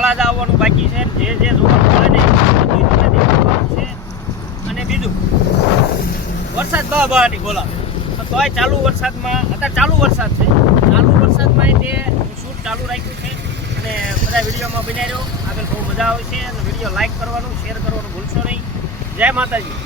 તળાજા આવવાનું બાકી છે. જે જોવાનું મળે ને બધું તમને દેખાડવાનું છે. અને બીજું વરસાદ બહારની બોલાવે તોય ચાલુ વરસાદમાં અત્યારે ચાલુ વરસાદ છે. ચાલુ વરસાદમાં તે શૂટ ચાલુ રાખ્યું છે અને બધા વિડીયોમાં બનાવી રહ્યો. આગળ બહુ મજા આવે છે અને વિડીયો લાઈક કરવાનું, શેર કરવાનું ભૂલશો નહીં. જય માતાજી.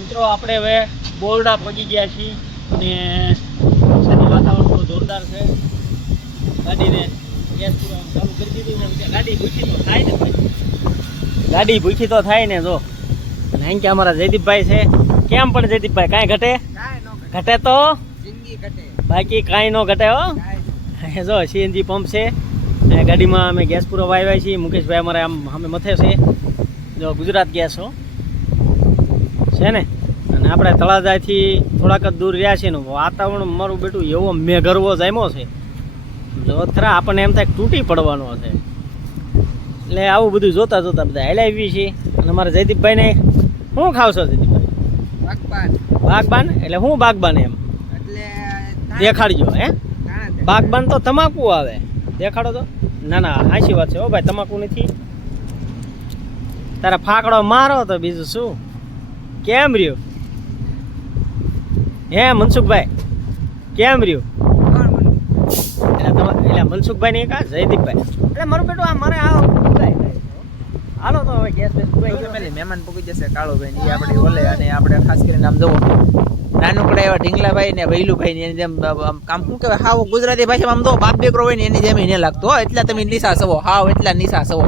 મિત્રો આપણે હવે બોરડા પહોંચી ગયા છીએ અને વરસાદી વાતાવરણ બહુ જોરદાર છે. ગાડીને ગેસ પૂરવાનું ચાલુ કરી દીધું ને ગાડી ભૂખી તો થાય ને ભાઈ, ગાડી ભૂખી તો થાય ને. જો અને અહીં કે અમારા જયદીપભાઈ છે. કેમ પણ જયદીપભાઈ કાંઈ ઘટે? ઘટે તો જિંદગી ઘટે, બાકી કાંઈ ન ઘટે હો. જો સીએનજી પંપ છે અને ગાડીમાં અમે ગેસ પૂરવા આવ્યા છીએ. મુકેશભાઈ અમારે આમ અમે મથે છે. જો ગુજરાત ગેસ હો છે ને. અને આપણે તળાજાથી થોડાક જ દૂર રહ્યા છીએ ને વાતાવરણ મારું બેટું એવો મેઘરવો જામ્યો છે. જો ખરા આપણને એમ થાય તૂટી પડવાનો છે. એટલે આવું બધું જોતા જોતા બધા હાલ્યા આવી છીએ. અને અમારા જયદીપભાઈને શું ખાવશો જયદીપભાઈ? બાગબાન એટલે શું બાગબાન એમ દેખાડજો. હે બાગબાન તો તમાકુ આવે, દેખાડો તો. ના ના હાચી વાત છે હો ભાઈ, તમાકુ નથી. તારા ફાકડો મારો તો બીજું શું. કેમ રહ્યું હે મનસુખભાઈ? કેમ રહ્યું? એટલે મનસુખભાઈ ને કા જયદીપભાઈ? એટલે મારું બેટું આ મારે હાલો તો હવે ગેસ મહેમાન પૂકી જશે કાળુભાઈ ની આપણે ઓલે. અને આપણે ખાસ કરીને આમ જવો નાનકડા એવા ઢીંગલાભાઈ ને વૈલુભાઈ ને એની જેમ કામ શું કહેવાય હાવ ગુજરાતી ભાષામાં આમ તો બાપ બેકરો હોય ને એની જેમ એને લાગતો હોય. એટલા તમે નિશા સવો હાવ એટલા નિશા સવો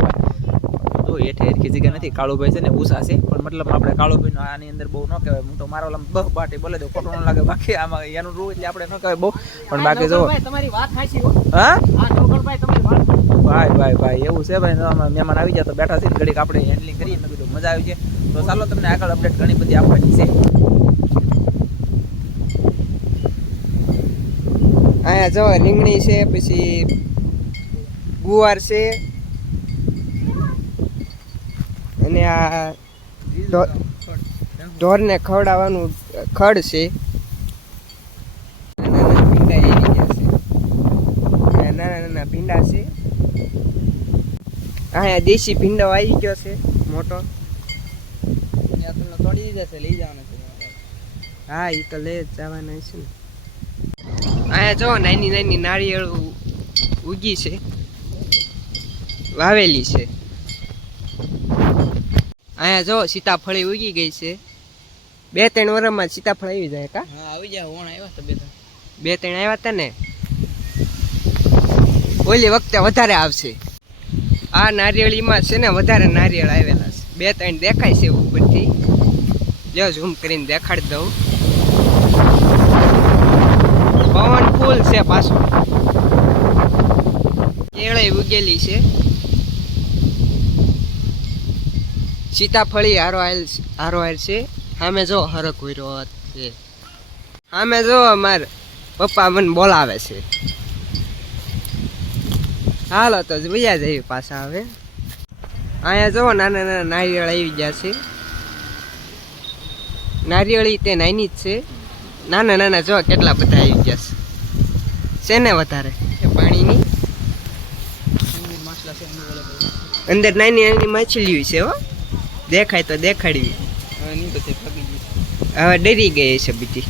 તો એઠે એરખી જગ્યા નથી. કાળુભાઈ છે ને ઉષા છે પણ મતલબ આપણે કાળુભાઈ નો આની અંદર બહુ ન કહેવાય. હું તો મારો બહ બાટી બોલે દો ખોટું ન લાગે. બાકી આમાં એનું રૂ એટલે આપણે ન કહેવાય બહુ. પણ બાકી જો તમારી વાત સાચી હો. હા ભાઈ તમારી વાત ભાઈ એવું છે ભાઈ. મહેમાન આવી જાય તો બેઠા છે ઘડીક આપણે હેન્ડલિંગ કરીએ ને બધું મજા આવી છે. તો ચાલો તમને આગળ અપડેટ ઘણી બધી આપવાની છે. અહીંયા જો રીંગણી છે, પછી ગુવાર છે અને આ ઢોરને ખવડાવવાનું ખડ છે. નાના નાના ભીંડા છે. અહીંયા દેશી ભીંડો આવી ગયો છે મોટો. તોડી દીધા છે, લઈ જવાના છે. હા એ તો લઈ જ જવાના છે ને. અહીંયા જો નાની નાની નાળિયેર ઉગી છે, વાવેલી છે. અહીંયા જો સીતાફળી ઉગી ગઈ છે. 2-3 વર્ષમાં સીતાફળ આવી જાય કા? હા આવી જાય. ઓણ આવ્યા તો બે 2-3 આવ્યા હતા ને ઓલી વખતે વધારે આવશે. આ નારિયેળીમાં છે ને વધારે નારિયેળ આવેલા છે. 2-3 દેખાય છે ઉપરથી. લ્યો ઝૂમ કરીને દેખાડી દઉં. પવન ફૂલ છે પાછો. કેળે ઉગેલી છે. સીતાફળી હારો છે. સામે જો હરક ઉર્યો છે. સામે જો અમાર પપ્પા મને બોલાવે છે. હાલો તો ભૈયા જઈએ પાછા હવે. અહીંયા જો નાના નાના નારિયેળ આવી ગયા છે. નારિયેળી તે નાની જ છે. નાના નાના જો કેટલા બધા આવી ગયા છે ને વધારે પાણીની અંદર નાની નાની માછલીઓ છે હો. દેખાય તો દેખાડવી. હવે ડરી ગઈ છે બધી.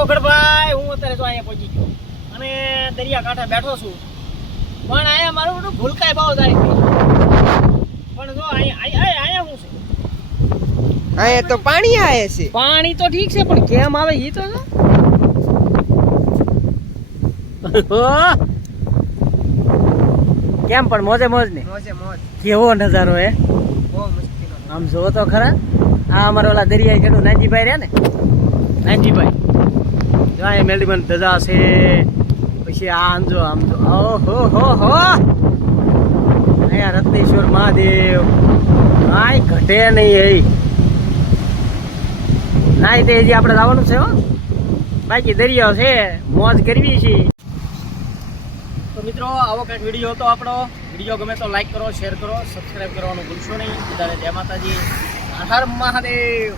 વગડભાઈ હું અત્યારે તો અહીંયા પહોંચી ગયો અને દરિયા કાંઠે બેઠો છું. પણ અહીંયા મારું બધું ભૂલકાય બહુ થાય છે. પણ જો અહીંયા શું છે? અહીંયા તો પાણી આવે છે. પાણી તો ઠીક છે પણ કેમ આવે એ તો કેમ પણ મોજે મોજ ને મોજે મોજ. કેવો નજારો હે. બહુ મસ્તીનો. આમ જોવો તો ખરા. આ અમારા ઓલા દરિયાઈ ખેડૂત નાનજીભાઈ રહ્યા ને નાનજીભાઈ જો અહીંયા મેલડીબન ધજા છે. પછી આમ જો ઓહો હો હો અહીંયા રત્નેશ્વર મહાદેવ કાંઈ ઘટે નહીં. નાઈ તે હજી આપણે જવાનું છે હો. બાકી દરિયો છે મોજ કરવી છે. તો મિત્રો આવો કંઈક વિડીયો હતો આપણો. વિડીયો ગમે તો લાઈક કરો, શેર કરો, સબસ્ક્રાઈબ કરવાનું ભૂલશો નહીં. બધાને જય માતાજી, હર હર મહાદેવ.